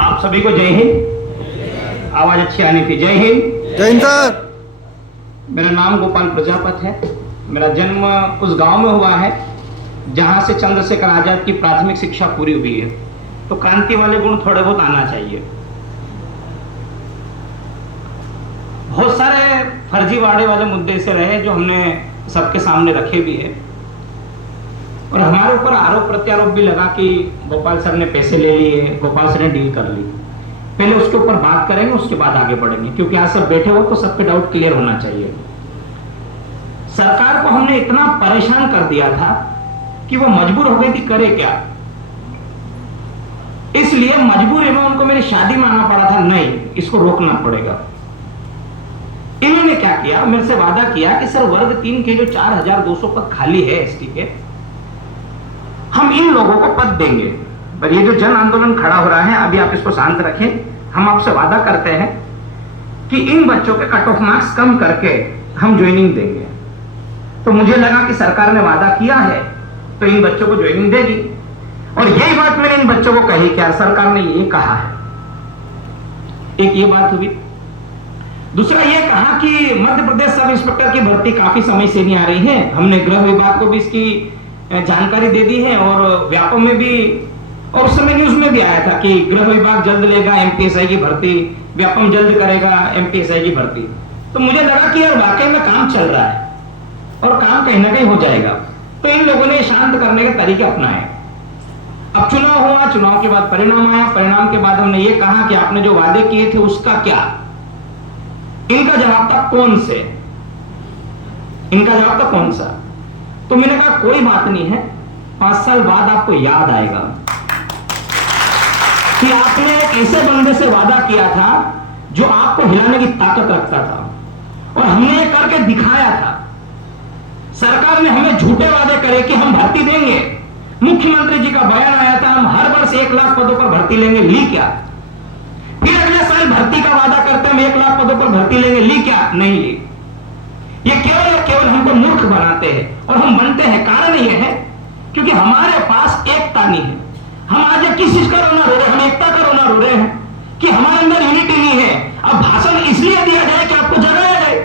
आप सभी को जय हिंद। आवाज अच्छी आनी थी। जय हिंद। जय हिंद सर। मेरा नाम गोपाल प्रजापत है। मेरा जन्म उस गांव में हुआ है जहां से चंद्रशेखर आजाद की प्राथमिक शिक्षा पूरी हुई है। तो क्रांति वाले गुण थोड़े बहुत आना चाहिए। बहुत सारे फर्जीवाड़े वाले मुद्दे ऐसे रहे जो हमने सबके सामने रखे भी है, और हमारे ऊपर आरोप प्रत्यारोप भी लगा कि गोपाल सर ने पैसे ले लिए, गोपाल सर ने डील कर ली। पहले उसके ऊपर बात करेंगे, उसके बाद आगे बढ़ेंगे, क्योंकि आज सब बैठे हो तो सब पे डाउट क्लियर होना चाहिए। सरकार को हमने इतना परेशान कर दिया था कि वो मजबूर हो गई थी, करे क्या। इसलिए मजबूरी में उनको मेरी शादी में आना पड़ा था। नहीं, इसको रोकना पड़ेगा। इन्होंने क्या किया, मेरे से वादा किया कि सर वर्ग 3 के जो 4200 पद खाली है एसटी के, हम इन लोगों को पद देंगे। पर ये जो जन आंदोलन खड़ा हो रहा है, अभी आप इसको शांत रखें। हम आपसे वादा करते हैं कि इन बच्चों के कट ऑफ मार्क्स कम करके हम ज्वाइनिंग देंगे। तो मुझे लगा कि सरकार ने वादा किया है तो इन बच्चों को ज्वाइनिंग देगी, और यही बात मैंने इन बच्चों को कही कि सरकार ने ये कहा है। एक ये बात हुई। दूसरा ये कहा कि मध्य प्रदेश सब इंस्पेक्टर की भर्ती काफी समय से नहीं आ रही है। हमने गृह विभाग को भी इसकी जानकारी दे दी है, और व्यापम में भी, और उस समय न्यूज में भी आया था कि गृह विभाग जल्द लेगा एमपीएसआई की भर्ती, व्यापम जल्द करेगा एमपीएसआई की भर्ती। तो मुझे लगा कि यार वाकई में काम चल रहा है और काम कहीं ना कहीं हो जाएगा। तो इन लोगों ने शांत करने के तरीके अपनाए। अब चुनाव हुआ, चुनाव के बाद परिणाम आया, परिणाम के बाद हमने ये कहा कि आपने जो वादे किए थे उसका क्या। इनका जवाब था कौन से, इनका जवाब था कौन सा। तो मैंने कहा कोई बात नहीं है, 5 साल बाद आपको याद आएगा कि आपने एक ऐसे बंदे से वादा किया था जो आपको हिलाने की ताकत रखता था, और हमने ये करके दिखाया था। सरकार ने हमें झूठे वादे करे कि हम भर्ती देंगे। मुख्यमंत्री जी का बयान आया था हम हर वर्ष 1 लाख पदों पर भर्ती लेंगे, ली क्या। फिर अगले साल भर्ती का वादा करते हम 1 लाख पदों पर भर्ती लेंगे, ली क्या, नहीं ली। ये केवल हमको मूर्ख बनाते हैं, और हम बनते हैं। कारण ये है क्योंकि हमारे पास एकता नहीं है। हम आज किस चीज का रोना रो रहे हैं, हम एकता का रोना रो रहे हैं कि हमारे अंदर यूनिटी नहीं है। अब भाषण इसलिए दिया जाए कि आपको जगाया जाए।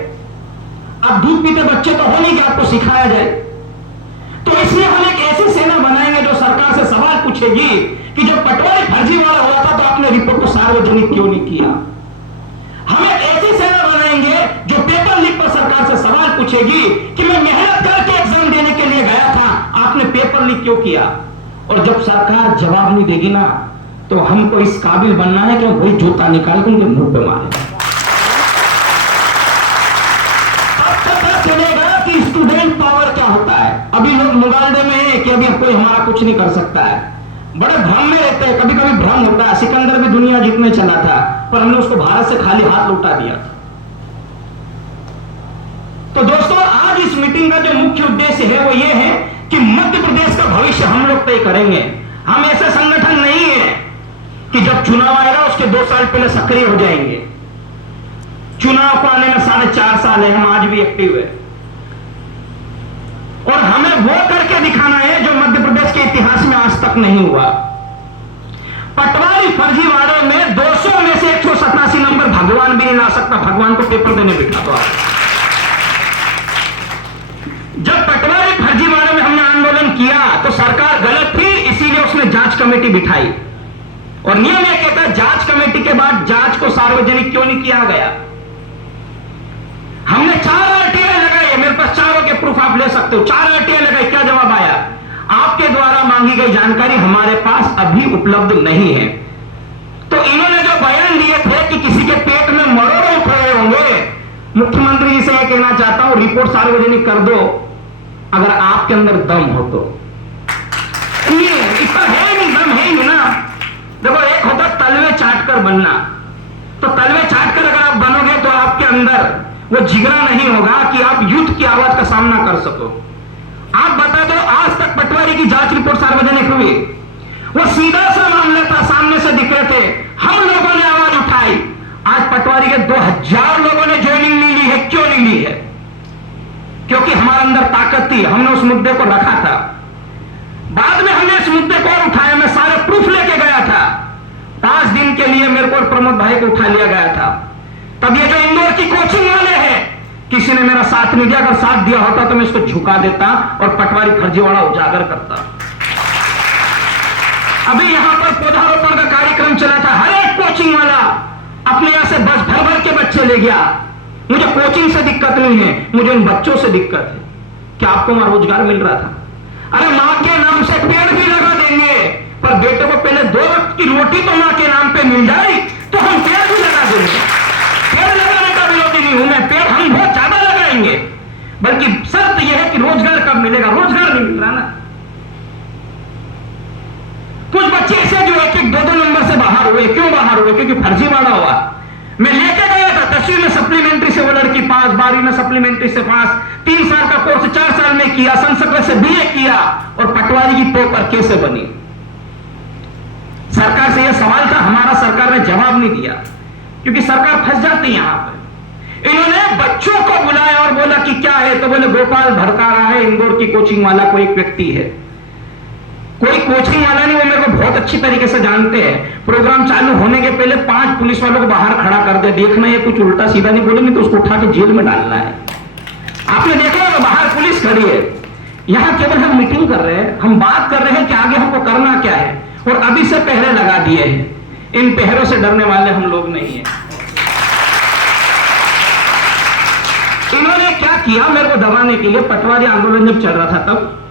अब दूध पीते बच्चे तो हो नहीं कि आपको सिखाया जाए। तो इसलिए हम एक ऐसी सेना बनाएंगे जो सरकार से सवाल पूछेगी कि जब पटवारी फर्जीवाड़ा हुआ था तो आपने रिपोर्ट को सार्वजनिक क्यों नहीं किया। हम एक ऐसी सेना बनाएंगे जो पेपर लीक पर सरकार से सवाल पूछेगी कि मैं मेहनत करके एग्जाम देने के लिए गया था, आपने पेपर लीक क्यों किया। और जब सरकार जवाब नहीं देगी ना, तो हमको इस काबिल बनना है कि वही जूता निकाल के उनके मुंह पे मारे। चलेगा कि स्टूडेंट पावर क्या होता है। अभी लोग मुगालडे में है कि अभी कोई हमारा कुछ नहीं कर सकता है, बड़े भ्रम में रहते हैं। कभी कभी भ्रम होता है। सिकंदर भी दुनिया जीतने चला था, पर हमने उसको भारत से खाली हाथ लौटा दिया था। तो दोस्तों, आज इस मीटिंग का जो मुख्य उद्देश्य है वो ये है कि मध्य प्रदेश का भविष्य हम लोग तय करेंगे। हम ऐसा संगठन नहीं है कि जब चुनाव आएगा उसके 2 साल पहले सक्रिय हो जाएंगे। चुनाव को आने में 4.5 साल है, हम आज भी एक्टिव है, और हमें वो करके दिखाना है जो मध्य प्रदेश के इतिहास में आज तक नहीं हुआ। पटवारी फर्जीवाड़े में 200 में से 187 नंबर भगवान भी नहीं ला सकता। भगवान को पेपर देने बिठा दो। जब पटवारी फर्जीवाड़े में हमने आंदोलन किया तो सरकार गलत थी, इसीलिए उसने जांच कमेटी बिठाई, और नियम यह कहता है जांच कमेटी के बाद जांच को सार्वजनिक क्यों नहीं किया गया। हमने 4 आरटीआई लगाई, मेरे पास चारों के प्रूफ आप ले सकते हो। 4 आरटीआई लगाई, क्या जवाब आया। आपके द्वारा मांगी गई जानकारी हमारे पास अभी उपलब्ध नहीं है। तो इन्होंने जो बयान दिए थे कि किसी के पेट में मरोड़े उठ रहे होंगे, मुख्यमंत्री जी से यह कहना चाहता हूं रिपोर्ट सार्वजनिक कर दो अगर आपके अंदर दम हो तो। इसका है नहीं, दम है नहीं ना। देखो, एक होता तलवे चाटकर बनना, तो तलवे चाटकर अगर आप बनोगे तो आपके अंदर वो जिगरा नहीं होगा कि आप युद्ध की आवाज का सामना कर सको। आप बता दो, आज तक पटवारी की जांच रिपोर्ट सार्वजनिक हुई? वो सीधा सा मामला था, सामने से दिख रहे थे, हम लोगों ने आवाज उठाई। आज पटवारी के 2000 लोगों ने ज्वाइनिंग नहीं ली है। क्यों नहीं ली है? क्योंकि हमारे अंदर ताकत थी, हमने उस मुद्दे को रखा था। बाद में हमने इस मुद्दे को और उठाया, मैं सारे प्रूफ लेके गया था। 5 दिन के लिए मेरे को और प्रमोद भाई को उठा लिया गया था। तब ये जो इंदौर की कोचिंग वाले हैं, किसी ने मेरा साथ नहीं दिया। अगर साथ दिया होता तो मैं इसको झुका देता और पटवारी फर्जीवाड़ा उजागर करता। अभी यहां पर पौधारोपण का कार्यक्रम चला था, हर एक कोचिंग वाला अपने यहां से बस भर भर के बच्चे ले गया। मुझे कोचिंग से दिक्कत नहीं है, मुझे उन बच्चों से दिक्कत है कि आपको वहां रोजगार मिल रहा था। अरे मां के नाम से पेड़ भी लगा देंगे, पर बेटे को पहले 2 वक्त की रोटी तो मां के नाम पे मिल जाए तो हम पेड़ भी लगा देंगे। पेड़ लगाने का विरोधी नहीं हूं मैं, पेड़ हम बहुत ज्यादा लगाएंगे, बल्कि शर्त यह है कि रोजगार कब मिलेगा। रोजगार नहीं मिल रहा ना। कुछ बच्चे ऐसे जो 1-1, 2-2 नंबर से बाहर हुए। क्यों बाहर हुए? क्योंकि फर्जीवाड़ा हुआ। मैं लेके गया था 10वीं में सप्लीमेंट्री से वो लड़की पास, 12वीं में सप्लीमेंट्री से पास, 3 साल का कोर्स 4 साल में किया, संस्कृत से बीए किया, और पटवारी की पेपर कैसे बनी। सरकार से यह सवाल था, हमारा सरकार ने जवाब नहीं दिया, क्योंकि सरकार फंस जाती है यहां पर। इन्होंने बच्चों को बुलाया और बोला कि क्या है, तो बोले गोपाल भड़का रहा है, इंदौर की कोचिंग वाला कोई एक व्यक्ति है। कोई कोचिंग वाला नहीं, वो मेरे को बहुत अच्छी तरीके से जानते हैं। प्रोग्राम चालू होने के पहले 5 पुलिस वालों को बाहर खड़ा कर दिया। देखना ये कुछ उल्टा सीधा नहीं बोलेंगे तो उसको उठा के जेल में डालना है। आपने देखा होगा बाहर पुलिस खड़ी है। यहां केवल हम मीटिंग कर रहे हैं, हम बात कर रहे हैं कि आगे हमको करना क्या है, और अभी से पहरे लगा दिए हैं। इन पहरों से डरने वाले हम लोग नहीं है। इन्होंने क्या किया मेरे को दबाने के लिए, पटवारी आंदोलन जब चल रहा था तब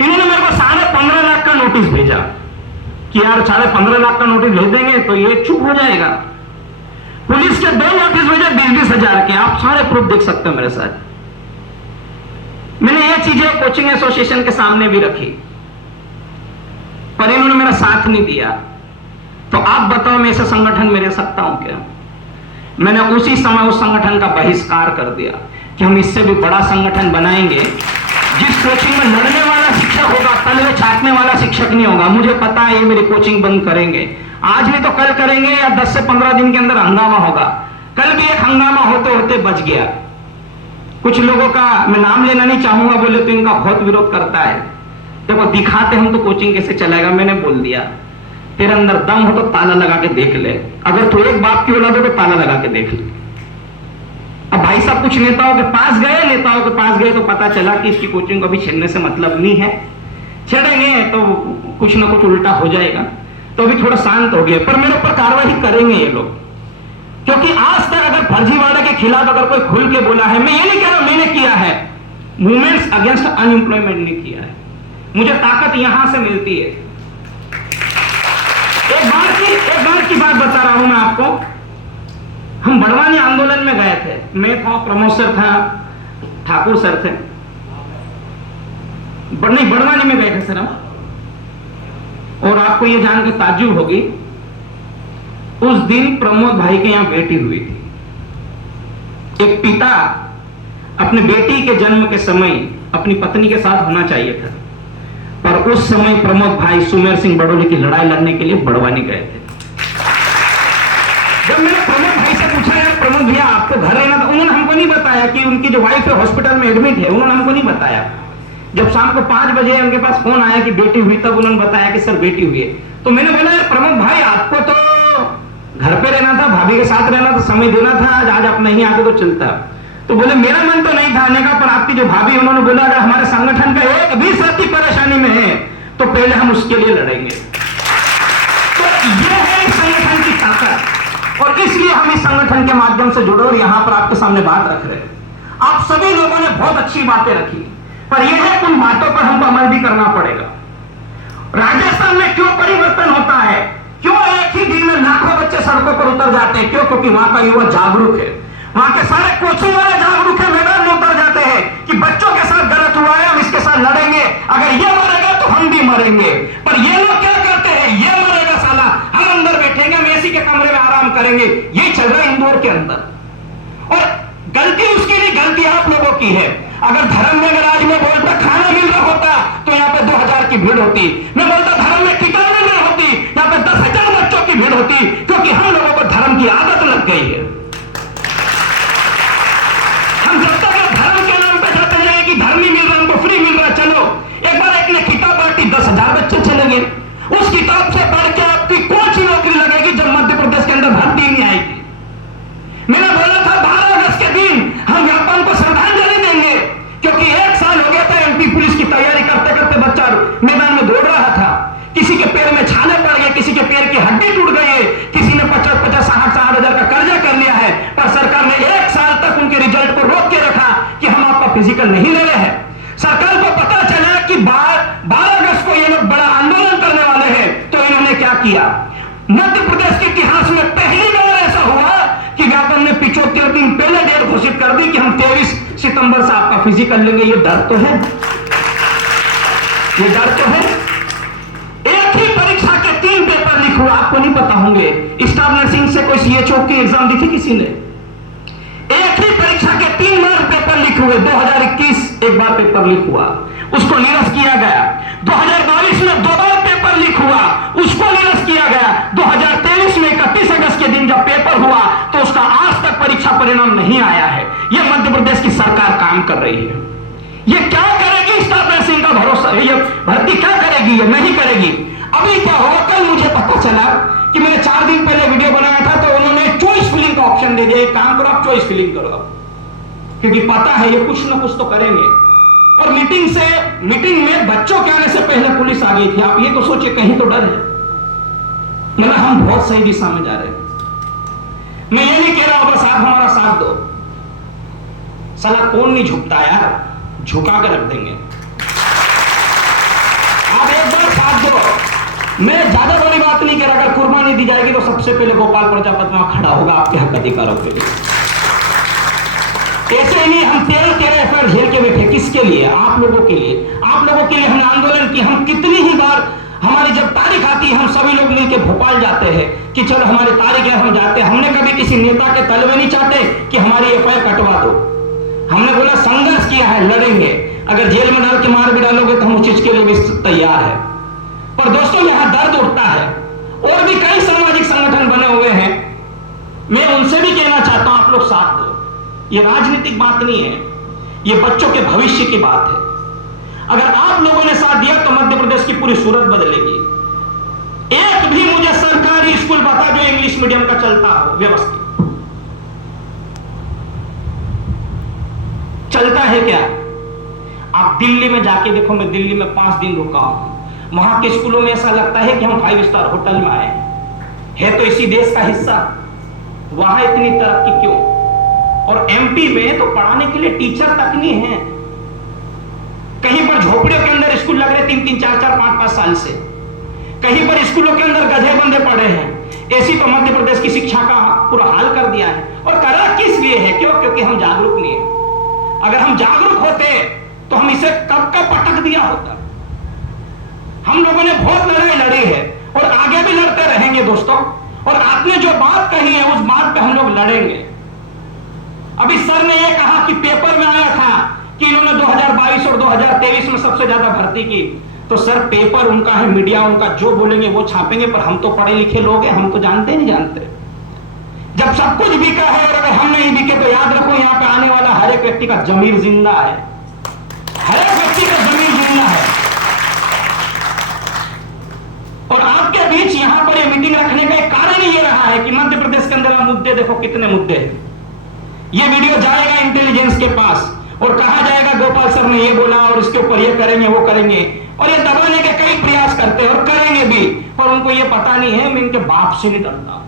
इन्होंने मेरे को 15.5 लाख का नोटिस भेजा कि यार 15.5 लाख का नोटिस भेज देंगे तो ये चुप हो जाएगा। पुलिस के 2 नोटिस भेजे 20-20 हजार के। आप सारे प्रूफ देख सकते हो मेरे साथ। मैंने ये चीजें कोचिंग एसोसिएशन के सामने भी रखी, पर इन्होंने मेरा साथ नहीं दिया। तो आप बताओ मैं ऐसा संगठन में रह सकता हूं क्या? मैंने उसी समय उस संगठन का बहिष्कार कर दिया कि हम इससे भी बड़ा संगठन बनाएंगे। जिस कोचिंग में लड़ने वाला शिक्षक होगा, तलवे छाटने वाला शिक्षक नहीं होगा। मुझे पता है ये मेरी कोचिंग बंद करेंगे, आज नहीं तो कल करेंगे, या 10 से 15 दिन के अंदर हंगामा होगा। कल भी एक हंगामा होते होते बच गया। कुछ लोगों का मैं नाम लेना नहीं चाहूंगा, बोले तो इनका बहुत विरोध करता है। देखो दिखाते हम तो कोचिंग कैसे चलाएगा। मैंने बोल दिया तेरे अंदर दम हो तो ताला लगा के देख ले, अगर तू एक बाप की औलाद हो तो ताला लगा के देख ले। अब भाई साहब कुछ नेताओं के पास गए तो पता चला कि इसकी कोचिंग को अभी छेड़ने से मतलब नहीं है, छेड़ेंगे तो कुछ ना कुछ उल्टा हो जाएगा। तो अभी थोड़ा शांत हो गया, पर मेरे ऊपर कार्रवाई करेंगे ये लोग, क्योंकि आज तक अगर फर्जीवाड़े के खिलाफ अगर कोई खुल के बोला है, मैं ये नहीं कह रहा मैंने किया है, मूवमेंट्स अगेंस्ट अनएम्प्लॉयमेंट नहीं किया है। मुझे ताकत यहां से मिलती है। एक बार की बात बता रहा हूं मैं आपको। हम बड़वानी आंदोलन में गए थे, मैं था, प्रमोद सर था, ठाकुर सर थे, नहीं बड़वानी में गए थे सर हम। और आपको ये जान के ताज्जुब होगी, उस दिन प्रमोद भाई के यहां बेटी हुई थी। एक पिता अपने बेटी के जन्म के समय अपनी पत्नी के साथ होना चाहिए था, पर उस समय प्रमोद भाई सुमेर सिंह बड़ोली की लड़ाई लड़ने के लिए बड़वानी गए थे। जब मैंने प्रमोद भाई से पूछा यार प्रमोद भैया आपको घर रहना था, उन्होंने हमको नहीं बताया कि उनकी जो वाइफ है हॉस्पिटल में एडमिट है, उन्होंने हमको नहीं बताया। जब शाम को 5 बजे उनके पास फोन आया कि बेटी हुई, तब उन्होंने बताया कि सर बेटी हुई है। तो मैंने बोला यार प्रमोद भाई आपको तो घर पे रहना था, भाभी के साथ रहना था, समय देना था, आज आप नहीं आते तो चलता। तो बोले मेरा मन तो नहीं था आने का, पर आपकी जो भाभी उन्होंने बोला अगर हमारे संगठन का एक भी साथी परेशानी में है तो पहले हम उसके लिए लड़ेंगे। तो ये है इस संगठन की ताकत, और इसलिए हम इस संगठन के माध्यम से जुड़े और यहां पर आपके सामने बात रख रहे हैं। आप सभी लोगों ने बहुत अच्छी बातें रखी, पर यह है उन बातों पर हमको अमल भी करना पड़ेगा। राजस्थान में क्यों परिवर्तन होता है, क्यों एक ही दिन में लाखों बच्चे सड़कों पर उतर जाते हैं? क्यों? क्योंकि वहां का युवा जागरूक है, वहां के सारे कोचिंग वाले जागरूक है, मैदान में उतर जाते हैं कि बच्चों के साथ गलत हुआ है, हम इसके साथ लड़ेंगे, अगर ये मरेगा तो हम भी मरेंगे। पर ये लोग क्या करते हैं, ये मरेगा साला, हम अंदर बैठेंगे, हम एसी के कमरे में आराम करेंगे। ये चल रहा है इंदौर के अंदर, और गलती उसकी नहीं, गलती आप लोगों की है। अगर धर्म में अगर आज मैं बोलता खाना मिल रहा होता तो यहाँ पे 2000 की भीड़ होती। मैं बोलता धर्म में किताबें मिल होती, यहाँ पे 10,000 बच्चों की भीड़ होती, क्योंकि हम लोगों को धर्म की आदत लग गई है। हम जब तक धर्म के नाम पे जाते जाए कि धर्म ही मिल रहा, हमको फ्री मिल रहा, चलो एक बार एक ने किताब बांटी, 10,000 बच्चे चले गए। उस किताब से पढ़ के आपकी कौन सी नौकरी 12 अगस्त को ये लोग बड़ा आंदोलन करने वाले हैं, तो इन्होंने क्या किया? मध्य प्रदेश के इतिहास में पहली बार ऐसा हुआ कि व्यापम ने 75 दिन पहले डेट घोषित कर दी कि हम 23 सितंबर से आपका फिजिकल लेंगे। ये डर तो है, ये डर तो है। एक ही परीक्षा के 3 पेपर लीक हुआ, आपको नहीं पता होंगे। स्टाफ नर्सिंग से कोई सीएचओ की एग्जाम दी थी किसी ने? एक ही परीक्षा के 3 बार पेपर लीक हुए। 2021 एक बार पेपर लीक हुआ, उसको निरस्त किया गया। 2022 में 2 बार पेपर लीक हुआ, उसको निरस्त किया गया। 2023 में 31 अगस्त के दिन जब पेपर हुआ तो उसका आज तक परीक्षा परिणाम नहीं आया है। यह मध्य प्रदेश की सरकार काम कर रही है। यह क्या करेगी? स्टाफ नर्सिंग का भरोसा, ये भर्ती क्या करेगी? ये नहीं करेगी। अभी क्या हुआ, कल मुझे पता चला कि मैंने 4 दिन पहले वीडियो बनाया था, तो उन्होंने चॉइस फिलिंग का ऑप्शन दे दिया। एक काम करो, आप चॉइस फिलिंग करो, क्योंकि पता है ये कुछ ना कुछ तो करेंगे। और मीटिंग में बच्चों के आने से पहले पुलिस आ गई थी। आप ये तो सोचे कहीं तो डर है, मतलब हम बहुत सही दिशा में जा रहे हैं। मैं ये नहीं कह रहा हूं बस आप हमारा साथ दो, साला कौन नहीं झुकता यार, झुका कर रख देंगे। आप एक बार साथ दो। मैं ज्यादा बड़ी बात नहीं कह रहा, अगर कुर्बानी दी जाएगी तो सबसे पहले गोपाल प्रजापति वहां खड़ा होगा आपके हक अधिकारों के लिए। ऐसे नहीं हम 13 एफआईआर झेल के बैठे, किसके लिए? आप लोगों के लिए। आप लोगों के लिए हमने आंदोलन किया। हम कितनी ही बार, हमारी जब तारीख आती है, हम सभी लोग मिलकर भोपाल जाते हैं कि चलो हमारी तारीख है, हम जाते हैं। हमने कभी किसी नेता के तलवे नहीं चाहते कि हमारी एफआईआर कटवा दो। हमने बोला संघर्ष किया है, लड़ेंगे। अगर जेल में डाल के मार भी डालोगे तो हम उस चीज के लिए भी तैयार है। पर दोस्तों यहां दर्द उठता है। और भी कई सामाजिक संगठन बने हुए हैं, मैं उनसे भी कहना चाहता हूं आप लोग साथ दो। ये राजनीतिक बात नहीं है, ये बच्चों के भविष्य की बात है। अगर आप लोगों ने साथ दिया तो मध्य प्रदेश की पूरी सूरत बदलेगी। एक भी मुझे सरकारी स्कूल बता जो इंग्लिश मीडियम का चलता हो, व्यवस्थित चलता है क्या? आप दिल्ली में जाके देखो, मैं दिल्ली में 5 दिन रुका हूं। वहां के स्कूलों में ऐसा लगता है कि हम 5 स्टार होटल में आए हैं। तो इसी देश का हिस्सा, वहां इतनी तरक्की क्यों? और एमपी में तो पढ़ाने के लिए टीचर तक नहीं है। कहीं पर झोपड़ियों के अंदर स्कूल लग रहे 3-3, 4-4, 5-5 साल से। कहीं पर स्कूलों के अंदर गधे बंदे पड़े हैं। ऐसी तो मध्य प्रदेश की शिक्षा का पूरा हाल कर दिया है। और करा किस लिए है? क्यों? क्योंकि हम जागरूक नहीं है। अगर हम जागरूक होते तो हम इसे कब का पटक दिया होता। हम लोगों ने बहुत लड़ाई लड़ी है और आगे भी लड़ते रहेंगे दोस्तों। और आपने जो बात कही है उस बात पे हम लोग लड़ेंगे। अभी सर ने यह कहा कि पेपर में आया था कि इन्होंने 2022 और 2023 में सबसे ज्यादा भर्ती की। तो सर पेपर उनका है, मीडिया उनका, जो बोलेंगे वो छापेंगे, पर हम तो पढ़े लिखे लोग हैं, हम तो जानते नहीं जानते। जब सब कुछ बिका है और अगर हम नहीं बिके तो याद रखो यहाँ पे आने वाला हर एक व्यक्ति का जमीर जिंदा है। हर एक व्यक्ति का जमीर जिंदा है। और आपके बीच यहां पर ये मीटिंग रखने का एक कारण ये रहा है कि मध्य प्रदेश के अंदर मुद्दे देखो, कितने मुद्दे हैं। ये वीडियो जाएगा इंटेलिजेंस के पास और कहा जाएगा गोपाल सर ने ये बोला और इसके ऊपर ये करेंगे वो करेंगे, और ये दबाने के कई प्रयास करते हैं और करेंगे भी। पर उनको ये पता नहीं है, मैं इनके बाप से नहीं डरता।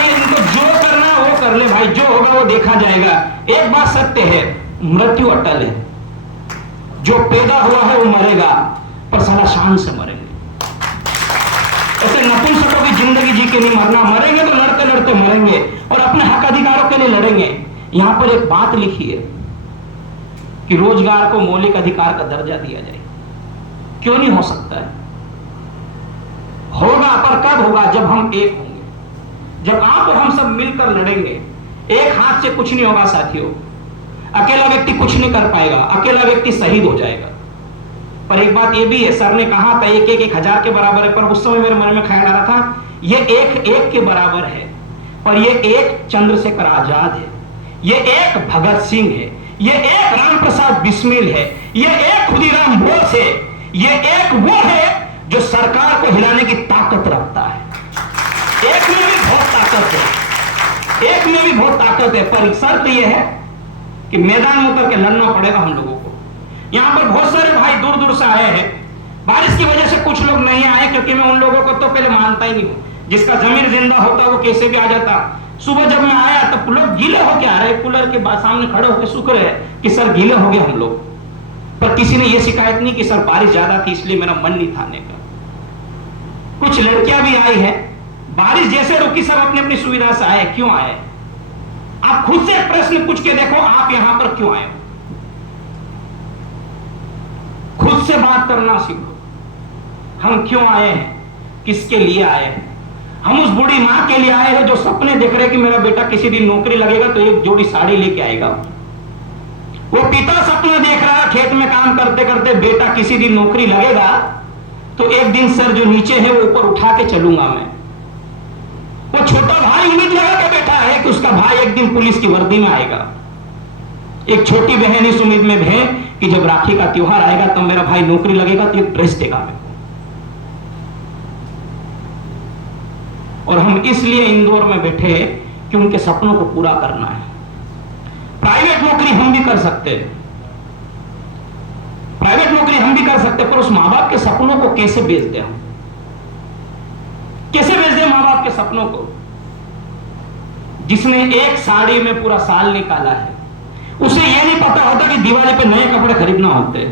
इनको जो करना है वो कर ले भाई, जो होगा वो देखा जाएगा। एक बात सत्य है, मृत्यु अटल है। जो पैदा हुआ है वो मरेगा, पर साला शान से मरेंगे। ऐसे नपुंसकों की जिंदगी जी के नहीं मरना। मरेंगे तो लड़ते लड़ते मरेंगे और अपने हक अधिकारों के लिए लड़ेंगे। यहां पर एक बात लिखी है कि रोजगार को मौलिक अधिकार का दर्जा दिया जाए। क्यों नहीं हो सकता है? होगा, पर कब होगा? जब हम एक होंगे, जब आप और हम सब मिलकर लड़ेंगे। एक हाथ से कुछ नहीं होगा साथियों। अकेला व्यक्ति कुछ नहीं कर पाएगा, अकेला व्यक्ति शहीद हो जाएगा। पर एक बात ये भी है, सर ने कहा था 1,000 के बराबर है, पर उस समय मेरे मन में ख्याल आ रहा था ये 1 के बराबर है, पर ये 1 चंद्रशेखर आजाद है, ये 1 भगत सिंह है, ये 1 राम प्रसाद बिस्मिल है, ये 1 खुदीराम बोस है, ये 1 वो है जो सरकार को हिलाने की ताकत रखता है। एक में भी बहुत ताकत है, एक में भी बहुत ताकत है, पर शर्त यह है कि मैदान में उतर के लड़ना पड़ेगा हम लोगों को। यहां पर बहुत सारे भाई दूर दूर से आए हैं। बारिश की वजह से कुछ लोग नहीं आए, क्योंकि मैं उन लोगों को तो पहले मानता ही नहीं हूं। जिसका जमीर जिंदा होता वो कैसे भी आ जाता। सुबह जब मैं आया तब लोग गीले होके आ रहे, कूलर के सामने खड़े होकर सूख रहे कि सर गीले हो गए हम लोग। पर किसी ने यह शिकायत नहीं कि सर बारिश ज्यादा थी इसलिए मेरा मन नहीं था आने का। कुछ लड़कियां भी आई है, बारिश जैसे रुकी सब अपनी अपनी सुविधा से आए, क्यों आए? आप खुद से एक प्रश्न पूछ के देखो, आप यहां पर क्यों आए? खुद से बात करना सीखो। हम क्यों आए हैं, किसके लिए आए हैं? हम उस बूढ़ी मां के लिए आए हैं जो सपने देख रहे कि मेरा बेटा किसी दिन नौकरी लगेगा तो एक जोड़ी साड़ी लेके आएगा। वो पिता सपना देख रहा है खेत में काम करते करते बेटा किसी दिन नौकरी लगेगा तो एक दिन सर जो नीचे है वो ऊपर उठा के चलूंगा मैं। वो छोटा भाई उम्मीद लगा के बैठा है कि उसका भाई एक दिन पुलिस की वर्दी में आएगा। एक छोटी बहन इस उम्मीद में है कि जब राखी का त्योहार आएगा तो मेरा भाई नौकरी लगेगा तो एक ड्रेस देगा मेरे को। और हम इसलिए इंदौर में बैठे कि उनके सपनों को पूरा करना है। प्राइवेट नौकरी हम भी कर सकते हैं, प्राइवेट नौकरी हम भी कर सकते हैं, पर उस मां बाप के सपनों को कैसे बेच दें? हम कैसे बेच दें मां बाप के सपनों को? जिसने एक साड़ी में पूरा साल निकाला है, उसे यह नहीं पता होता कि दिवाली पे नए कपड़े खरीदना होते।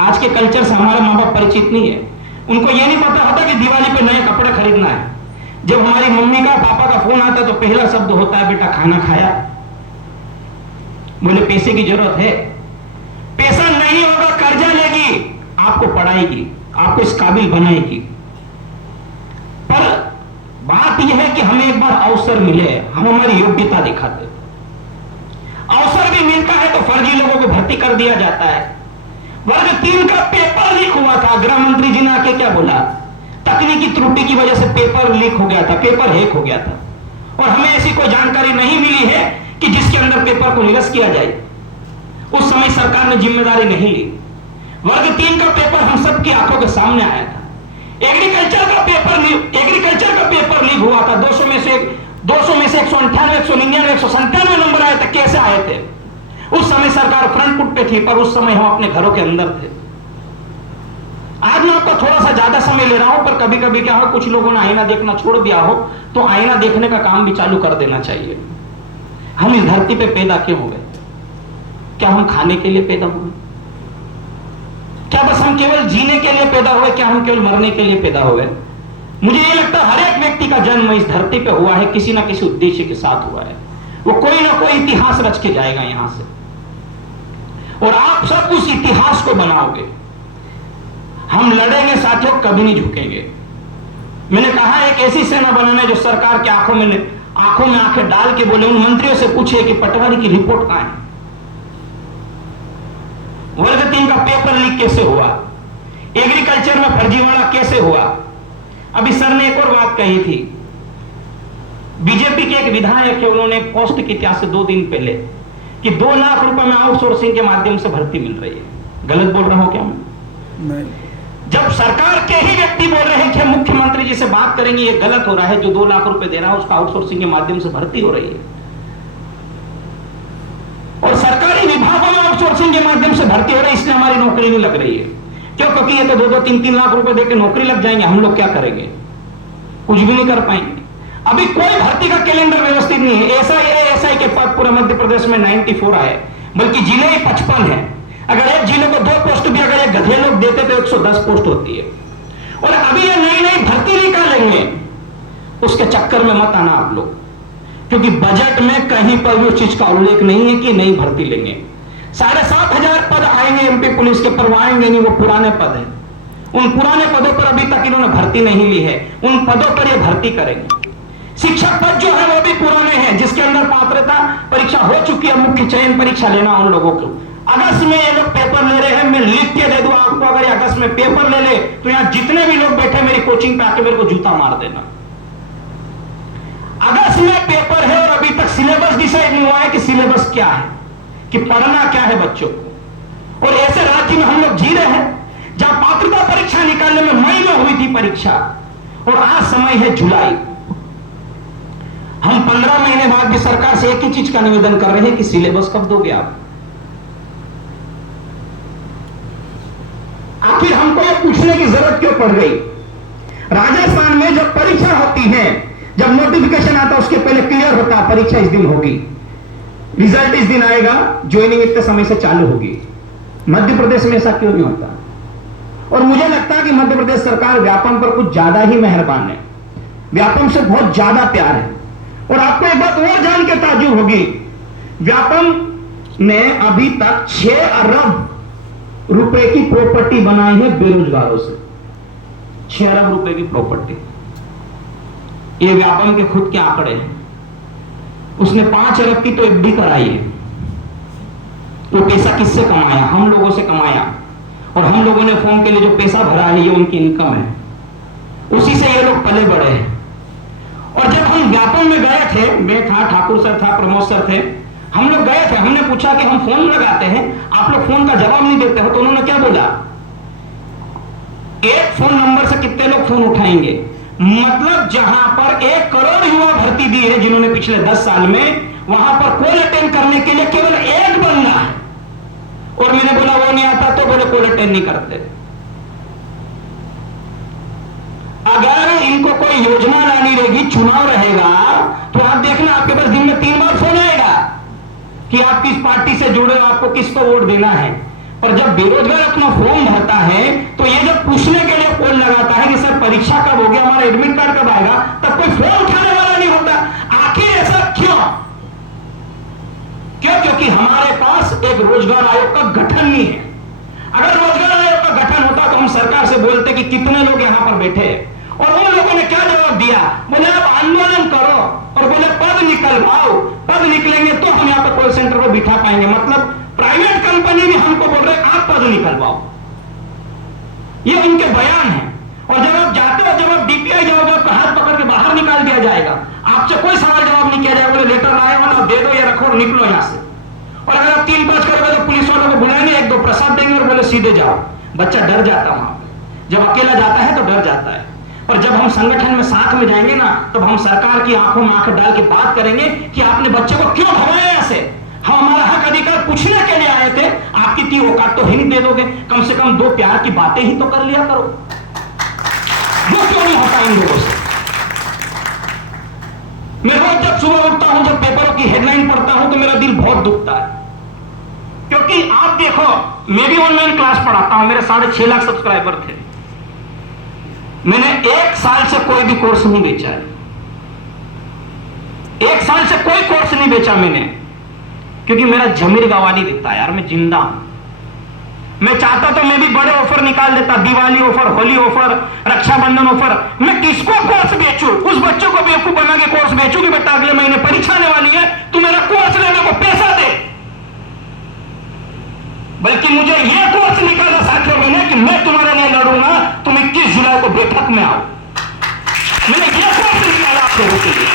आज के कल्चर से हमारे मां बाप परिचित नहीं है, उनको यह नहीं पता होता कि दिवाली पे नए कपड़े खरीदना है। जब हमारी मम्मी का पापा का फोन आता तो पहला शब्द होता है बेटा खाना खाया? बोले पैसे की जरूरत है, पैसा नहीं होगा कर्जा लेगी, आपको पढ़ाएगी, आपको इस काबिल बनाएगी। पर बात यह है कि हमें एक बार अवसर मिले, हम हमारी योग्यता दिखाते। अवसर भी मिलता है तो फर्जी लोगों को भर्ती कर दिया जाता है। वर्ग 3 का पेपर लीक हुआ था, गृह मंत्री जी ने आके क्या बोला? तकनीकी त्रुटि की वजह से पेपर लीक हो गया था, पेपर हैक हो गया था, और हमें ऐसी कोई जानकारी नहीं मिली है कि जिसके अंदर पेपर को निरस्त किया जाए। उस समय सरकार ने जिम्मेदारी नहीं ली। वर्ग 3 का पेपर हम सबकी आंखों के सामने आया था। एग्रीकल्चर का पेपर लीक हुआ था। 200 में से 198, 199, 197 नंबर आए थे। कैसे आए थे? उस समय सरकार फ्रंट फुट पे थी, पर उस समय हम अपने घरों के अंदर थे। आज मैं आपको थोड़ा सा ज्यादा समय ले रहा हूं, पर कभी कभी क्या हो, कुछ लोगों ने आईना देखना छोड़ दिया हो तो आईना देखने का काम भी चालू कर देना चाहिए। हम इस धरती पे पैदा क्यों हो गए? क्या हम खाने के लिए पैदा हुए? क्या बस हम केवल जीने के लिए पैदा हुए? क्या हम केवल मरने के लिए पैदा हुए? मुझे यह लगता है हर एक व्यक्ति का जन्म इस धरती पे हुआ है, किसी ना किसी उद्देश्य के साथ हुआ है। वो कोई ना कोई इतिहास रच के जाएगा यहां से, और आप सब उस इतिहास को बनाओगे। हम लड़ेंगे साथियों, कभी नहीं झुकेंगे। मैंने कहा एक ऐसी सेना बनाना जो सरकार की आंखों में आंखें डाल के बोले, उन मंत्रियों से पूछे कि पटवारी की रिपोर्ट कहां है? वर्ग 3 का पेपर लीक कैसे हुआ? एग्रीकल्चर में फर्जीवाड़ा कैसे हुआ? अभी सर ने एक और बात कही थी। बीजेपी के एक विधायक है, उन्होंने एक पोस्ट की थी आज से 2 दिन पहले कि 2 लाख रुपए में आउटसोर्सिंग के माध्यम से भर्ती मिल रही है। गलत बोल रहा हूं क्या मैं? नहीं। जब सरकार के ही व्यक्ति बोल रहे हैं कि मुख्यमंत्री जी से बात करेंगे, ये गलत हो रहा है, जो 2 लाख रुपए दे रहा है उसका आउटसोर्सिंग के माध्यम से भर्ती हो रही है, और सरकारी विभागों में आउटसोर्सिंग के माध्यम से भर्ती हो रही है, इसलिए हमारी नौकरी नहीं लग रही है। क्यों? क्योंकि ये तो 2-2, 3-3 लाख रुपए देकर नौकरी लग जाएंगे, हम लोग क्या करेंगे? कुछ भी नहीं कर पाएंगे। अभी कोई भर्ती का कैलेंडर व्यवस्थित नहीं है। एसआई के पद पूरे मध्य प्रदेश में 94 आए, बल्कि जिले ही 55 है। अगर एक जिले को 2 पोस्ट भी अगर एक गधे लोग देते तो 110 पोस्ट होती है। और अभी ये नई भर्ती निकालेंगे, उसके चक्कर में मत आना आप लोग, क्योंकि बजट में कहीं पर भी उस चीज का उल्लेख नहीं है कि नई भर्ती लेंगे। 7,500 पद आएंगे एमपी पुलिस के, पर आएंगे नहीं, वो पुराने पद हैं। उन पुराने पदों पर अभी तक इन्होंने भर्ती नहीं ली है, उन पदों पर ये भर्ती करेंगे। शिक्षक पद जो है वो भी पुराने हैं, जिसके अंदर पात्रता परीक्षा हो चुकी है, मुख्य चयन परीक्षा लेना उन लोगों को। अगस्त में ये लोग पेपर ले रहे हैं, मैं लिख के दे दूं आपको, अगर अगस्त में पेपर ले ले तो यहां जितने भी लोग बैठे मेरी कोचिंग पे आके मेरे को जूता मार देना। अगस्त में पेपर है और अभी तक सिलेबस डिसाइड नहीं हुआ है कि सिलेबस क्या है, कि पढ़ना क्या है बच्चों को। और ऐसे राज्य में हम लोग जी रहे हैं जहां पात्रता परीक्षा निकालने में मई में हुई थी परीक्षा, और आज समय है जुलाई। हम 15 महीने बाद भी सरकार से एक ही चीज का निवेदन कर रहे हैं कि सिलेबस कब दोगे आप? आखिर हमको ये पूछने की जरूरत क्यों पड़ गई? राजस्थान में जब परीक्षा होती है, जब नोटिफिकेशन आता है उसके पहले क्लियर होता है परीक्षा इस दिन होगी, रिजल्ट इस दिन आएगा, ज्वाइनिंग इतने समय से चालू होगी। मध्य प्रदेश में ऐसा क्यों नहीं होता? और मुझे लगता है कि मध्य प्रदेश सरकार व्यापम पर कुछ ज्यादा ही मेहरबान है, व्यापम से बहुत ज्यादा प्यार है। और आपको एक बात और जान के ताज्जुब होगी, व्यापम ने अभी तक 6 अरब रुपए की प्रॉपर्टी बनाई है बेरोजगारों से। 6 अरब रुपए की प्रॉपर्टी, ये व्यापम के खुद के आंकड़े हैं। उसने 5 अरब की तो एफडी कराई है। वो पैसा किससे कमाया? हम लोगों से कमाया, और हम लोगों ने फॉर्म के लिए जो पैसा भरा है ये उनकी इनकम है, उसी से ये लोग पले बढ़े हैं। और जब हम व्यापम में गए थे, मैं था, ठाकुर सर था, प्रमोद सर थे, हम लोग गए थे, हमने पूछा कि हम फोन लगाते हैं, आप लोग फोन का जवाब नहीं देते हो, तो उन्होंने क्या बोला, एक फोन नंबर से कितने लोग फोन उठाएंगे? मतलब जहां पर 1 करोड़ युवा भर्ती दी है जिन्होंने पिछले 10 साल में, वहां पर कॉल अटेंड करने के लिए केवल 1 बंदा है। और मैंने बोला वो नहीं आता, तो बोले कॉल अटेंड नहीं करते। अगर इनको कोई योजना लानी रहेगी, चुनाव रहेगा, तो आप देखना आपके पास दिन में 3 बार फोन आएगा कि आप किस पार्टी से जुड़े हो, आपको किसको वोट देना है। और जब बेरोजगार अपना फॉर्म भरता है तो ये जब पूछने के लिए कॉल लगाता है कि सर परीक्षा कब होगी, हमारा एडमिट कार्ड कब आएगा, तब कोई फोन उठाने वाला नहीं होता। आखिर ऐसा क्यों? क्योंकि हमारे पास एक रोजगार आयोग का गठन नहीं है। अगर रोजगार आयोग का गठन होता तो हम सरकार से बोलते कि कितने लोग यहां पर बैठे, और उन लोगों ने क्या जवाब दिया, बोले आप आंदोलन करो, और बोले पद निकलवाओ, पद निकलेंगे तो हम यहां पर कॉल सेंटर पर बिठा पाएंगे। मतलब प्राइवेट कंपनी भी हमको बोल रहे आप पद निकलवाओ, ये उनके बयान है। और जब आप जाते हो, जब आप डीपीआई जाओगे, आपका हाथ पकड़ के बाहर निकाल दिया जाएगा, आपसे कोई सवाल जवाब नहीं किया जाएगा, बोले लेटर लाए हो ना, दे दो या रखो और निकलो यहां से। और अगर आप 3-5 करोगे तो पुलिस वालों को बुलाएंगे, 1-2 प्रसाद देंगे और बोले सीधे जाओ। बच्चा डर जाता है वहां पे, जब अकेला जाता है तो डर जाता है। और जब हम संगठन में साथ में जाएंगे ना, तब हम सरकार की आंखों में आंखें डाल के बात करेंगे कि आपने बच्चे को क्यों भगाया ऐसे, हम हमारा हक अधिकार पूछने के लिए आए थे, आपकी 3 औकात तो ही नहीं दे दोगे, कम से कम 2 प्यार की बातें ही तो कर लिया करो। वो क्यों नहीं होता इन लोगों से? मैं रोज जब सुबह उठता हूं, जब पेपरों की हेडलाइन पढ़ता हूं, तो मेरा दिल बहुत दुखता है। क्योंकि आप देखो, मैं भी ऑनलाइन क्लास पढ़ाता हूं, मेरे 6.5 लाख सब्सक्राइबर थे, मैंने 1 साल से कोई भी कोर्स नहीं बेचा है। 1 साल से कोई कोर्स नहीं बेचा मैंने, क्योंकि मेरा जमीर गवा नहीं देता यार, मैं जिंदा हूं। मैं चाहता तो मैं भी बड़े ऑफर निकाल देता, Diwali offer, Holi offer, Raksha Bandhan offer. मैं किसको कोर्स बेचूं? उस बच्चों को बेवकूफ बना के कोर्स बेचूं कि बेटा अगले महीने परीक्षा आने वाली है, तू मेरा कोर्स लेने को पैसा दे। बल्कि मुझे यह कोर्स निकाला साथियों मैंने कि मैं तुम्हारे लिए लड़ूंगा, तुम 21 जुलाई को बैठक में आओ। मैंने यह कोर्स निकाला आप लोगों के लिए।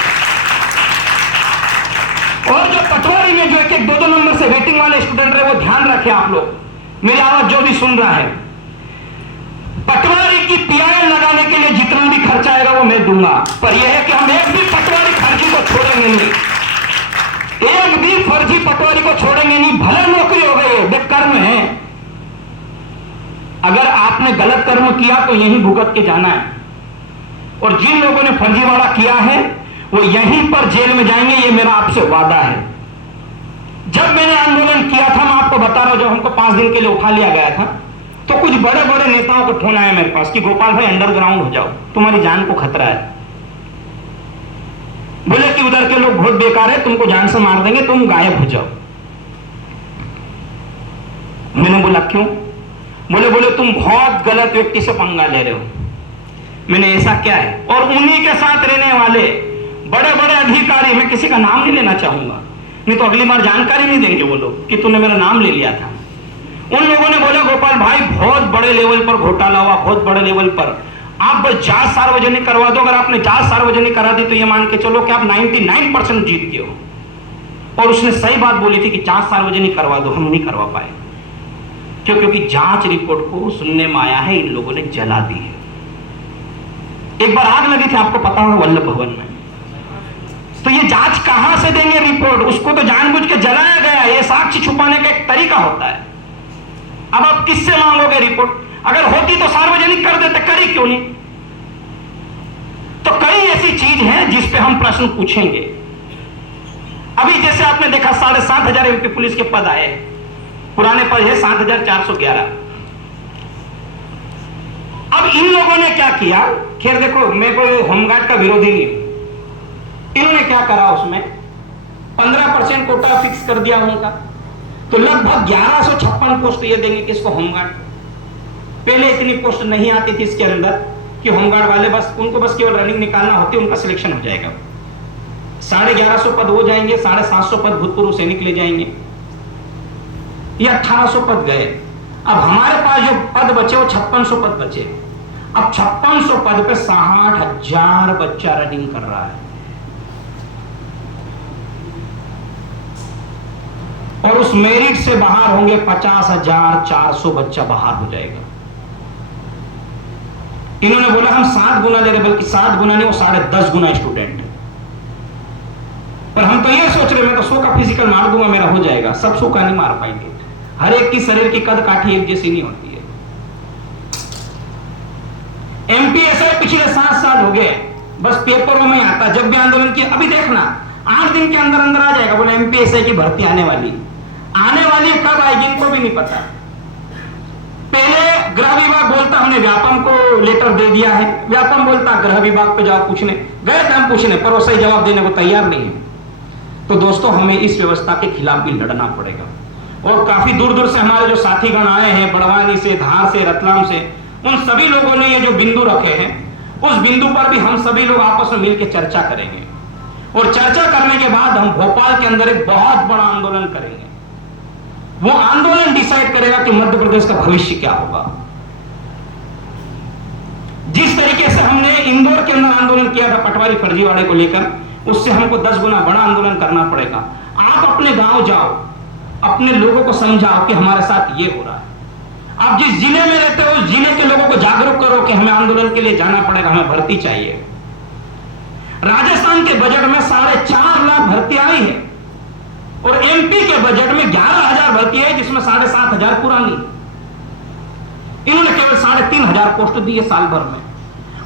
और जो पटवारी में जो 1-2 नंबर से वेटिंग वाले स्टूडेंट रहे, वो ध्यान रखे आप लोग, मेरी आवाज जो भी सुन रहा है, पटवारी की पीआईएल लगाने के लिए जितना भी खर्चा आएगा वो मैं दूंगा। पर यह है कि हम एक भी पटवारी फर्जी को छोड़ेंगे नहीं, एक भी फर्जी पटवारी को छोड़ेंगे नहीं, भले नौकरी हो गई है, कर्म है। अगर आपने गलत कर्म किया तो यहीं भुगत के जाना है। और जिन लोगों ने फर्जीवाड़ा किया है वो यहीं पर जेल में जाएंगे, ये मेरा आपसे वादा है। जब मैंने आंदोलन किया था, मैं आपको बता रहा हूं, जब हमको 5 दिन के लिए उठा लिया गया था, तो कुछ बड़े बड़े नेताओं को फोन आया मेरे पास कि गोपाल भाई अंडरग्राउंड हो जाओ, तुम्हारी जान को खतरा है। बोले कि उधर के लोग बहुत बेकार है, तुमको जान से मार देंगे, तुम गायब हो जाओ। मैंने बोला क्यों? बोले तुम बहुत गलत व्यक्ति से पंगा ले रहे हो। मैंने ऐसा क्या है? और उन्हीं के साथ रहने वाले बड़े बड़े अधिकारी, मैं किसी का नाम नहीं लेना चाहूंगा, नहीं तो अगली बार जानकारी नहीं देंगे वो लोग कि तूने मेरा नाम ले लिया था। उन लोगों ने बोला गोपाल भाई बहुत बड़े लेवल पर घोटाला हुआ, बहुत बड़े लेवल पर, आप बस जांच सार्वजनिक करवा दो। अगर आपने जांच सार्वजनिक करा दी तो ये मान के चलो कि आप 99% जीत गए हो। और उसने सही बात बोली थी कि जांच सार्वजनिक करवा दो, हम नहीं करवा पाए। क्यों? क्योंकि जांच रिपोर्ट को सुनने में आया है इन लोगों ने जला दी है। एक बार आग लगी थी, आपको पता होगा, वल्लभ भवन में। तो ये जांच कहां से देंगे रिपोर्ट? उसको तो जानबूझ के जलाया गया। ये साक्ष्य छुपाने का एक तरीका होता है। अब आप किससे मांगोगे रिपोर्ट? अगर होती तो सार्वजनिक कर देते, करी क्यों नहीं? तो कई ऐसी चीज है जिस पे हम प्रश्न पूछेंगे। अभी जैसे आपने देखा 7,500 एमपी पुलिस के पद आए, पुराने पद है 7411। अब इन लोगों ने क्या किया, खैर देखो मैं कोई होमगार्ड का विरोधी नहीं हूं, इन्होंने क्या करा उसमें 15% कोटा फिक्स कर दिया उनका, तो लगभग 1156 पोस्ट ये देंगे किसको, होमगार्ड। पहले इतनी पोस्ट नहीं आती थी इसके अंदर कि होमगार्ड वाले बस उनको बस केवल रनिंग निकालना होती, उनका सिलेक्शन हो जाएगा। 1150 पद हो जाएंगे, 750 पद भूतपूर्व सैनिक ले जाएंगे, ये 1800 पद गए। अब हमारे पास जो पद बचे वो 5600 पद बचे। अब 5600 पद पे 60,000 बच्चा रनिंग कर रहा है, और उस मेरिट से बाहर होंगे 50,400 बच्चा बाहर हो जाएगा। इन्होंने बोला हम 7 गुना ले रहे, बल्कि 7 गुना नहीं, वो 10.5 गुना स्टूडेंट है। पर हम तो ये सोच रहे, मैं तो 100 का फिजिकल मार दूंगा, मेरा हो जाएगा। सब 100 का नहीं मार पाएंगे, हर एक की शरीर की कद काठी एक जैसी नहीं होती है। एमपीएसआई पिछले 7 साल हो गए, बस पेपरों में आता, जब भी आंदोलन किया, अभी देखना 8 दिन के अंदर अंदर आ जाएगा, बोले एमपीएसआई की भर्ती आने वाली कब आएगी इनको भी नहीं पता। पहले गृह विभाग बोलता हमने व्यापम को लेटर दे दिया है, व्यापम बोलता गृह विभाग पे जाओ पूछने, गए थे हम पूछने, पर वो सही जवाब देने को तैयार नहीं है। तो दोस्तों हमें इस व्यवस्था के खिलाफ भी लड़ना पड़ेगा, और काफी दूर दूर से हमारे जो साथीगण आए हैं, बड़वानी से, धार से, रतलाम से, उन सभी लोगों ने ये जो बिंदु रखे हैं, उस बिंदु पर भी हम सभी लोग आपस में मिलकर चर्चा करेंगे, और चर्चा करने के बाद हम भोपाल के अंदर एक बहुत बड़ा आंदोलन करेंगे। वो आंदोलन डिसाइड करेगा कि मध्य प्रदेश का भविष्य क्या होगा। जिस तरीके से हमने इंदौर के अंदर आंदोलन किया था पटवारी फर्जीवाड़े को लेकर, उससे हमको 10 गुना बड़ा आंदोलन करना पड़ेगा। आप अपने गांव जाओ, अपने लोगों को समझाओ कि हमारे साथ ये हो रहा है। आप जिस जिले में रहते हो उस जिले के लोगों को जागरूक करो कि हमें आंदोलन के लिए जाना पड़ेगा, हमें भर्ती चाहिए। राजस्थान के बजट में 4.5 लाख भर्ती आई है, और एमपी के बजट में 11,000 भर्ती है, जिसमें 7,500 पुरानी। इन्होंने केवल 3,500 पोस्ट दी है साल भर में,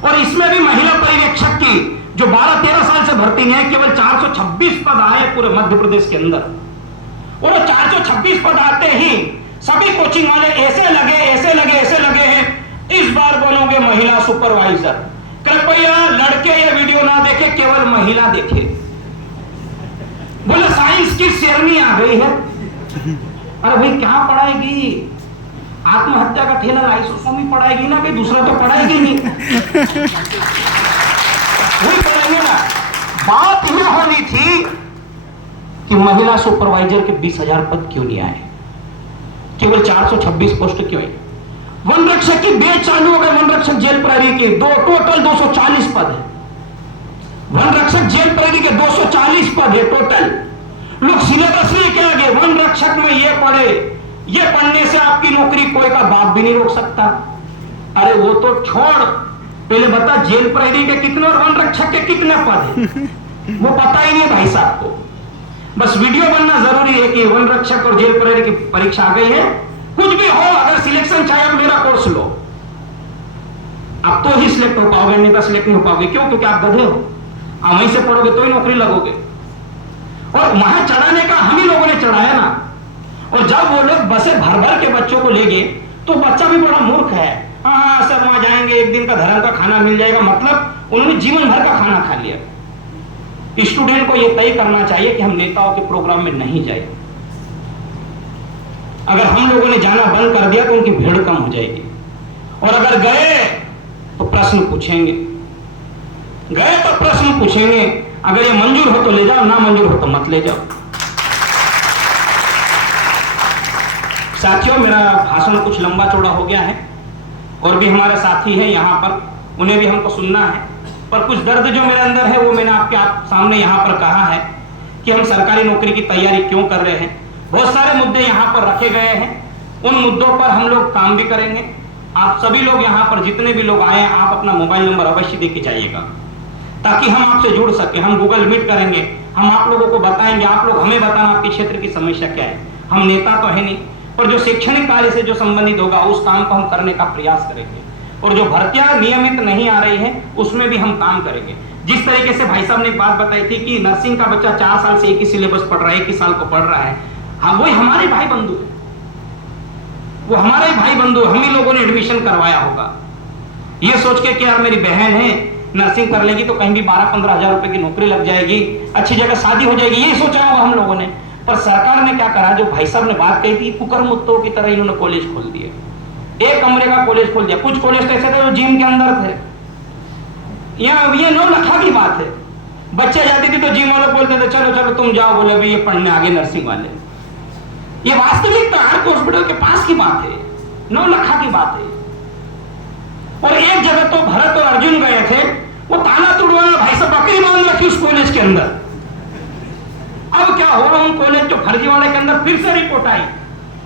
और इसमें भी महिला पर्यवेक्षक की जो 12-13 साल से भर्ती नहीं है, केवल 426 पद आए पूरे मध्य प्रदेश के अंदर। और 426 पद आते ही सभी कोचिंग वाले ऐसे लगे हैं, इस बार बनोगे महिला सुपरवाइजर। कृपया लड़के ये वीडियो ना देखे, केवल महिला देखे। बोले साइंस की शेरनी आ गई है। अरे भाई क्या पढ़ाएगी, आत्महत्या का ठेला लाइसोसोमी पढ़ाएगी ना, भाई दूसरा तो पढ़ाएगी नहीं। वही पढ़ाएंगे ना। बात यह होनी थी कि महिला सुपरवाइजर के 20,000 पद क्यों नहीं आए, केवल 426 पोस्ट क्यों है। वन रक्षक की बैच चालू हो गए, वन रक्षक जेल प्रहरी के टोटल 240 पद है। वन रक्षक जेल प्रहरी के 240 पद है टोटल। लोग सिलेबस में क्या गए, वन रक्षक में ये पढ़े, ये पढ़ने से आपकी नौकरी कोई का बाप भी नहीं रोक सकता। अरे वो तो छोड़, पहले बता जेल प्रहरी के कितने और वन रक्षक के कितने पद है, वो पता ही नहीं भाई साहब को। बस वीडियो बनना जरूरी है कि वन रक्षक और जेल प्रहरी की परीक्षा आ गई है। कुछ भी हो, अगर सिलेक्शन चाहिए तो मेरा कोर्स लो, आप तो ही सिलेक्ट हो पाओगे, नहीं तो सिलेक्ट नहीं हो पाओगे। क्यों? क्योंकि आप गधे हो, आप वहीं से पढ़ोगे तो ही नौकरी लगोगे। और वहां चढ़ाने का हम ही लोगों ने चढ़ाया ना। और जब वो लोग बसें भर भर के बच्चों को ले गए तो बच्चा भी बड़ा मूर्ख है। हाँ सर वहां जाएंगे, एक दिन का धर्म का खाना मिल जाएगा, मतलब उन्होंने जीवन भर का खाना खा लिया। स्टूडेंट को यह तय करना चाहिए कि हम नेताओं के प्रोग्राम में नहीं जाए। अगर हम लोगों ने जाना बंद कर दिया तो उनकी भीड़ कम हो जाएगी, और अगर गए तो प्रश्न पूछेंगे, अगर ये मंजूर हो तो ले जाओ, ना मंजूर हो तो मत ले जाओ। साथियों मेरा भाषण कुछ लंबा चौड़ा हो गया है, और भी हमारे साथी हैं यहाँ पर, उन्हें भी हमको सुनना है। पर कुछ दर्द जो मेरे अंदर है वो मैंने आपके सामने यहाँ पर कहा है कि हम सरकारी नौकरी की तैयारी क्यों कर रहे हैं। बहुत सारे मुद्दे यहाँ पर रखे गए हैं, उन मुद्दों पर हम लोग काम भी करेंगे। आप सभी लोग यहाँ पर जितने भी लोग आए हैं, आप अपना मोबाइल नंबर अवश्य देके जाइएगा, ताकि हम आपसे जुड़ सके। हम गूगल मीट करेंगे, हम आप लोगों को बताएंगे, आप लोग हमें बताना आपके क्षेत्र की समस्या क्या है। हम नेता तो है नहीं, पर जो शैक्षणिक कार्य से जो संबंधित होगा उस काम को हम करने का प्रयास करेंगे। और जो भर्तियां नियमित नहीं आ रही है उसमें भी हम काम करेंगे। जिस तरीके से भाई साहब ने बात बताई थी कि नर्सिंग का बच्चा 4 साल से एक ही सिलेबस पढ़ रहा है, एक ही साल को पढ़ रहा है, हाँ वही हमारे भाई बंधु है। वो हमारे ही भाई बंधु, हम ही लोगों ने एडमिशन करवाया होगा, ये सोच के कि यार मेरी बहन है, नर्सिंग कर लेगी तो कहीं भी 12-15 हजार रुपए की नौकरी लग जाएगी, अच्छी जगह शादी हो जाएगी, ये सोचा होगा हम लोगों ने। पर सरकार ने क्या करा, जो भाई साहब ने बात कही थी, कुकर मुत्तों की तरह इन्होंने कॉलेज खोल दिए, एक कमरे का कॉलेज खोल दिया। कुछ कॉलेज तो ऐसे थे जो जिम के अंदर थे। यहाँ ये 9 लाख की बात है, बच्चे जाते थे तो जिम वाले बोलते थे चलो चलो तुम जाओ, बोले भाई ये पढ़ने आगे नर्सिंग वाले। ये वास्तविकता आर्क हॉस्पिटल के पास की बात है, 9 लाख की बात है। और एक जगह तो भरत और अर्जुन गए थे, वो ताला तोड़वाना भाई साहब बकरी बांध रखी उस कॉलेज के अंदर। अब क्या हो रहा, उन कॉलेज जो फर्जीवाड़े के अंदर फिर से रिपोर्ट आई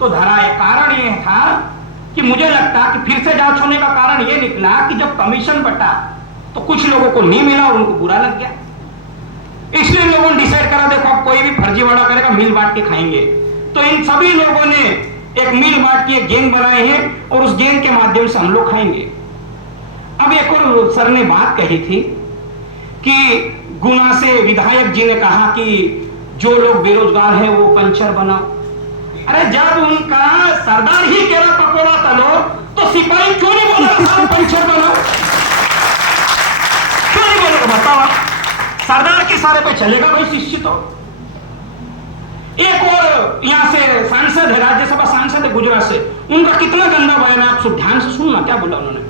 तो धरा है। कारण यह था कि मुझे लगता कि फिर से जांच होने का कारण यह निकला कि जब कमीशन बटा तो कुछ लोगों को नहीं मिला और उनको बुरा लग गया, इसलिए लोगों ने डिसाइड करा देखो अब कोई भी फर्जीवाड़ा करेगा मिल बांट के खाएंगे। तो इन सभी लोगों ने एक मिल बांट की एक गैंग बनाई है और उस गैंग के माध्यम से हम लोग खाएंगे। अब एक और सर ने बात कही थी कि गुना से विधायक जी ने कहा कि जो लोग बेरोजगार हैं वो पंचर बनाओ। अरे जब उनका सरदार ही कह रहा पकोड़ा तलो तो सिपाही क्यों नहीं बोल रहा पंचर बनाओ, क्यों नहीं बोलेगा बताओ। सरदार के सारे पे चलेगा भाई शिष्य तो। एक और यहां से सांसद है, राज्यसभा सांसद है गुजरात से, उनका कितना गंदा बयान है, आप सब ध्यान से सुनना। क्या बोला उन्होंने,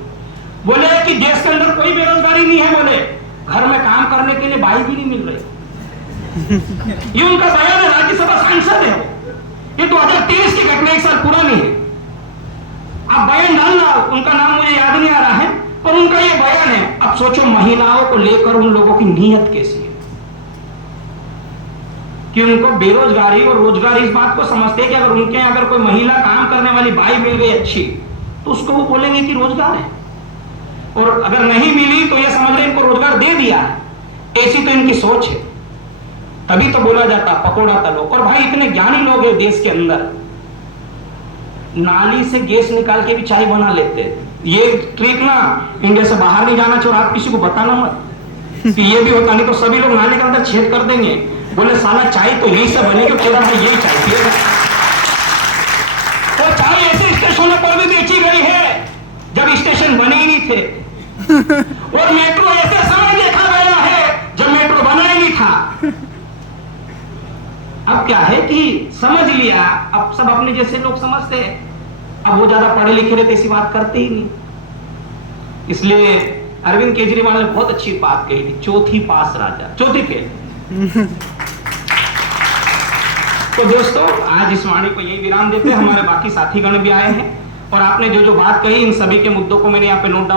बोले कि देश के अंदर कोई बेरोजगारी नहीं है, बोले घर में काम करने के लिए बाई भी नहीं मिल रही। ये उनका बयान है, राज्यसभा सांसद है, ये 2023 की घटना 1 साल पुरानी है। आप बयान डालना, उनका नाम मुझे याद नहीं आ रहा है, पर उनका ये बयान है। अब सोचो महिलाओं को लेकर उन लोगों की नीयत कैसी है कि उनको बेरोजगारी और रोजगार इस बात को समझते हैं कि अगर उनके अगर कोई महिला काम करने वाली बाई मिल गई अच्छी तो उसको वो बोलेंगे कि रोजगार है, और अगर नहीं मिली तो ये समझ रहे इनको रोजगार दे दिया है। ऐसी तो इनकी सोच है, तभी तो बोला जाता पकोड़ा तलो। और भाई इतने ज्ञानी लोग हैं देश के अंदर, नाली से गैस निकाल के भी चाय बना लेते हैं। ये ट्रिक ना इंडिया से बाहर नहीं जाना चाहिए, और आप किसी को बताना मत कि ये भी होता, नहीं तो सभी लोग नाली के अंदर छेद कर देंगे, बोले साला चाय तो यही से बनेगी, पूरा भाई यही चाय पिएगा। तो चाय ऐसे स्टेशनों पर भी बेची गई है जब स्टेशन बने ही नहीं थे, और मेट्रो ऐसे समय देखा गया है जब मेट्रो बना ही नहीं था। अब क्या है कि समझ लिया, अब सब अपने जैसे लोग समझते हैं, अब वो ज्यादा पढ़े लिखे रहते ऐसी बात करते ही नहीं। इसलिए अरविंद केजरीवाल ने बहुत अच्छी बात कही थी, चौथी पास राजा, चौथी फेल। तो दोस्तों आज इस वाणी को यही विराम देते हैं, हमारे बाकी साथीगण भी आए हैं और आपने जो जो बात कही इन सभी के मुद्दों को मैंने यहाँ पे नोट डाउन